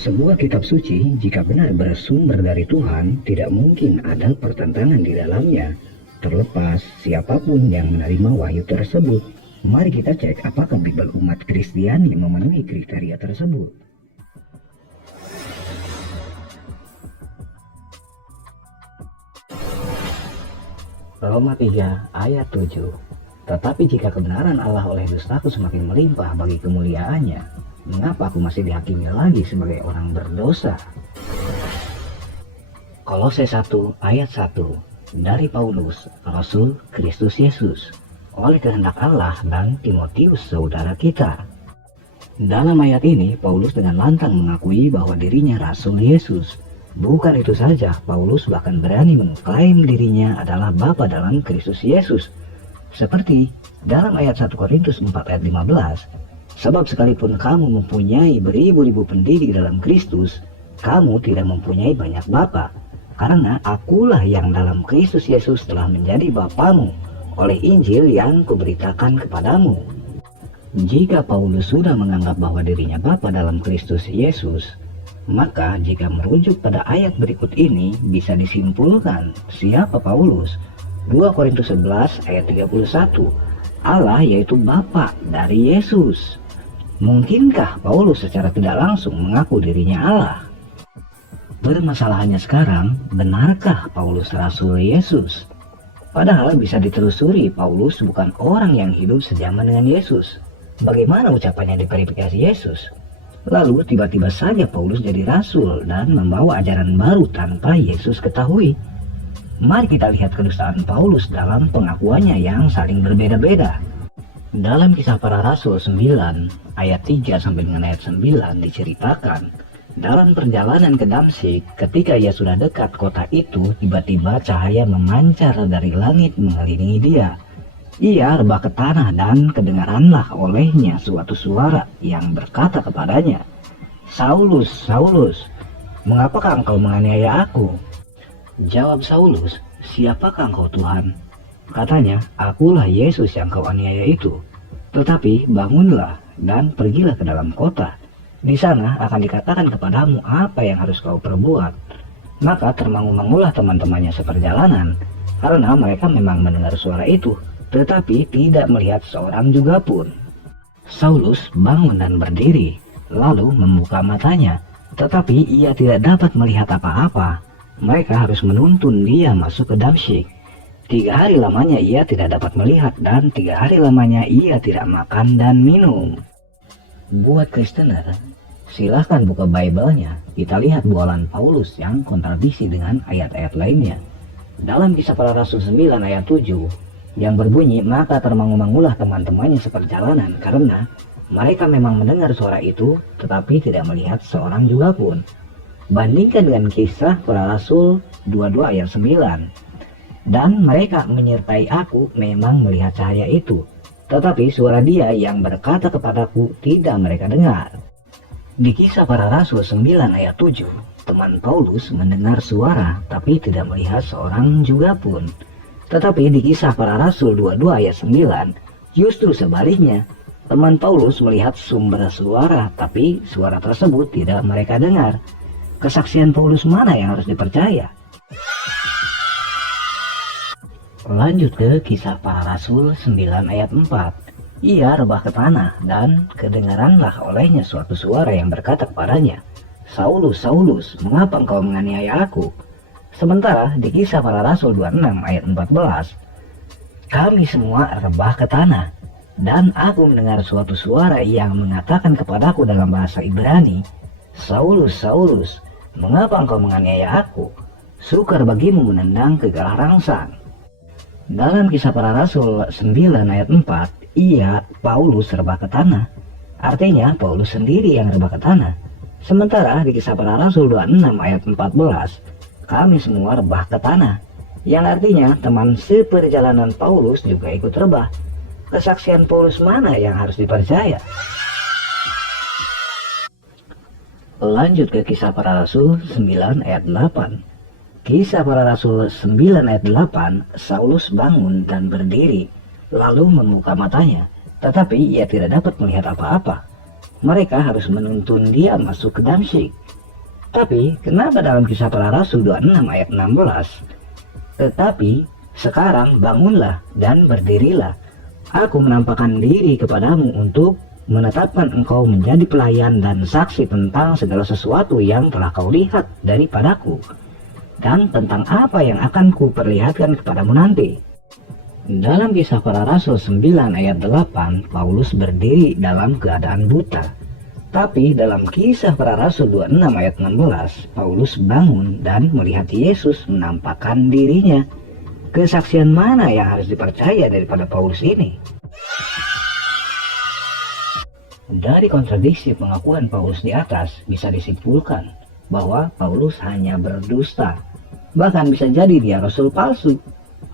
Sebuah kitab suci jika benar bersumber dari Tuhan, tidak mungkin ada pertentangan di dalamnya, terlepas siapapun yang menerima wahyu tersebut. Mari kita cek apakah Bible umat Kristiani memenuhi kriteria tersebut. Roma 3 ayat 7. Tetapi jika kebenaran Allah oleh dustaku semakin melimpah bagi kemuliaannya, mengapa aku masih dihakimi lagi sebagai orang berdosa? Kolose 1 ayat 1. Dari Paulus, Rasul Kristus Yesus, oleh kehendak Allah dan Timotius saudara kita. Dalam ayat ini, Paulus dengan lantang mengakui bahwa dirinya Rasul Yesus. Bukan itu saja, Paulus bahkan berani mengklaim dirinya adalah Bapa dalam Kristus Yesus. Seperti dalam ayat 1 Korintus 4 ayat 15, sebab sekalipun kamu mempunyai beribu-ribu pendidik dalam Kristus, kamu tidak mempunyai banyak bapa, karena akulah yang dalam Kristus Yesus telah menjadi bapamu oleh Injil yang kuberitakan kepadamu. Jika Paulus sudah menganggap bahwa dirinya Bapa dalam Kristus Yesus, maka jika merujuk pada ayat berikut ini bisa disimpulkan siapa Paulus. 2 Korintus 11 ayat 31, Allah yaitu Bapa dari Yesus. Mungkinkah Paulus secara tidak langsung mengaku dirinya Allah? Permasalahannya sekarang, benarkah Paulus Rasul Yesus? Padahal bisa ditelusuri Paulus bukan orang yang hidup sejaman dengan Yesus. Bagaimana ucapannya diverifikasi Yesus? Lalu tiba-tiba saja Paulus jadi rasul dan membawa ajaran baru tanpa Yesus ketahui. Mari kita lihat kedustaan Paulus dalam pengakuannya yang saling berbeda-beda. Dalam Kisah Para Rasul 9 ayat 3 sampai dengan ayat 9 diceritakan, dalam perjalanan ke Damsyik, ketika ia sudah dekat kota itu, tiba-tiba cahaya memancar dari langit mengelilingi dia. Ia rebah ke tanah dan kedengaranlah olehnya suatu suara yang berkata kepadanya, Saulus, Saulus, mengapakah engkau menganiaya aku? Jawab Saulus, siapakah engkau Tuhan? Katanya, akulah Yesus yang kau aniaya itu. Tetapi bangunlah dan pergilah ke dalam kota. Di sana akan dikatakan kepadamu apa yang harus kau perbuat. Maka termangu-mangulah teman-temannya seperjalanan, karena mereka memang mendengar suara itu, tetapi tidak melihat seorang juga pun. Saulus bangun dan berdiri, lalu membuka matanya, tetapi ia tidak dapat melihat apa-apa. Mereka harus menuntun dia masuk ke Damsyik. 3 hari lamanya ia tidak dapat melihat, dan 3 hari lamanya ia tidak makan dan minum. Buat Kristener, silahkan buka Bible-nya. Kita lihat bualan Paulus yang kontradiksi dengan ayat-ayat lainnya. Dalam Kisah Para Rasul 9 ayat 7, yang berbunyi, maka termangu-mangulah teman-temannya seperjalanan, karena mereka memang mendengar suara itu, tetapi tidak melihat seorang juga pun. Bandingkan dengan Kisah Para Rasul 22 ayat 9. Dan mereka menyertai aku memang melihat cahaya itu, tetapi suara dia yang berkata kepadaku tidak mereka dengar. Di Kisah Para Rasul 9 ayat 7, teman Paulus mendengar suara tapi tidak melihat seorang juga pun. Tetapi di Kisah Para Rasul 22 ayat 9, justru sebaliknya, teman Paulus melihat sumber suara, tapi suara tersebut tidak mereka dengar. Kesaksian Paulus mana yang harus dipercaya? Lanjut ke Kisah Para Rasul 9 ayat 4. Ia rebah ke tanah, dan kedengaranlah olehnya suatu suara yang berkata kepadanya, Saulus, Saulus, mengapa engkau menganiaya aku? Sementara di Kisah Para Rasul 26 ayat 14, kami semua rebah ke tanah, dan aku mendengar suatu suara yang mengatakan kepadaku dalam bahasa Ibrani, Saulus, Saulus, mengapa engkau menganiaya aku? Sukar bagimu menendang ke galah rangsang. Dalam Kisah Para Rasul 9 ayat 4, ia, Paulus, rebah ke tanah. Artinya Paulus sendiri yang rebah ke tanah. Sementara di Kisah Para Rasul 26 ayat 14, kami semua rebah ke tanah, yang artinya teman seperjalanan Paulus juga ikut rebah. Kesaksian Paulus mana yang harus dipercaya? Lanjut ke Kisah Para Rasul 9 ayat 8. Kisah Para Rasul 9 ayat 8, Saulus bangun dan berdiri, lalu membuka matanya, tetapi ia tidak dapat melihat apa-apa. Mereka harus menuntun dia masuk ke Damsyik. Tapi kenapa dalam Kisah Para Rasul 26 ayat 16? Tetapi sekarang bangunlah dan berdirilah. Aku menampakkan diri kepadamu untuk menetapkan engkau menjadi pelayan dan saksi tentang segala sesuatu yang telah kau lihat daripadaku, dan tentang apa yang akan kuperlihatkan kepadamu nanti. Dalam Kisah Para Rasul 9 ayat 8, Paulus berdiri dalam keadaan buta. Tapi dalam Kisah Para Rasul 26 ayat 16, Paulus bangun dan melihat Yesus menampakkan dirinya. Kesaksian mana yang harus dipercaya daripada Paulus ini? Dari kontradiksi pengakuan Paulus di atas bisa disimpulkan bahwa Paulus hanya berdusta. Bahkan bisa jadi dia rasul palsu,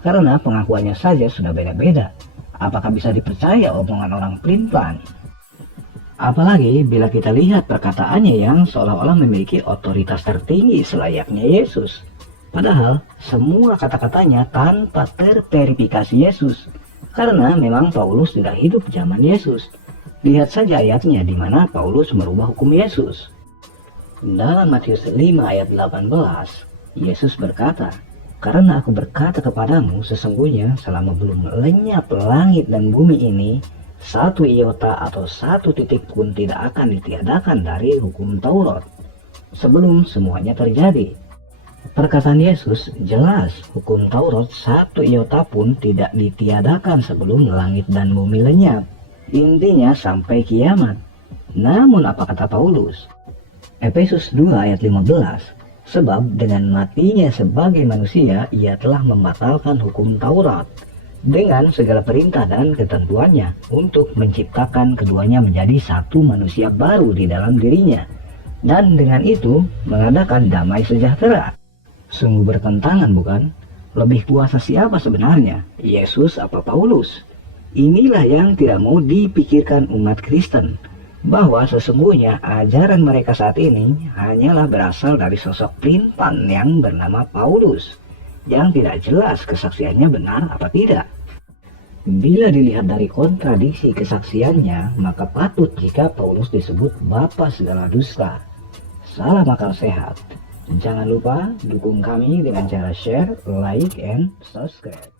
karena pengakuannya saja sudah beda-beda. Apakah bisa dipercaya omongan orang pelin-pelan? Apalagi bila kita lihat perkataannya yang seolah-olah memiliki otoritas tertinggi selayaknya Yesus. Padahal semua kata-katanya tanpa terverifikasi Yesus. Karena memang Paulus tidak hidup zaman Yesus. Lihat saja ayatnya di mana Paulus merubah hukum Yesus. Dalam Matius 5 ayat 18, Yesus berkata, "Karena aku berkata kepadamu, sesungguhnya selama belum lenyap langit dan bumi ini, satu iota atau satu titik pun tidak akan ditiadakan dari hukum Taurat, sebelum semuanya terjadi." Perkataan Yesus jelas, hukum Taurat satu iota pun tidak ditiadakan sebelum langit dan bumi lenyap. Intinya sampai kiamat. Namun apa kata Paulus? Efesus 2 ayat 15, "Sebab dengan matinya sebagai manusia, ia telah membatalkan hukum Taurat dengan segala perintah dan ketentuannya untuk menciptakan keduanya menjadi satu manusia baru di dalam dirinya, dan dengan itu mengadakan damai sejahtera." Sungguh bertentangan, bukan? Lebih kuasa siapa sebenarnya? Yesus apa Paulus? Inilah yang tidak mau dipikirkan umat Kristen, bahwa sesungguhnya ajaran mereka saat ini hanyalah berasal dari sosok pelin-pelan yang bernama Paulus, yang tidak jelas kesaksiannya benar apa tidak. Bila dilihat dari kontradiksi kesaksiannya, maka patut jika Paulus disebut bapa segala dusta. Salam akal sehat. Jangan lupa dukung kami dengan cara share, like, and subscribe.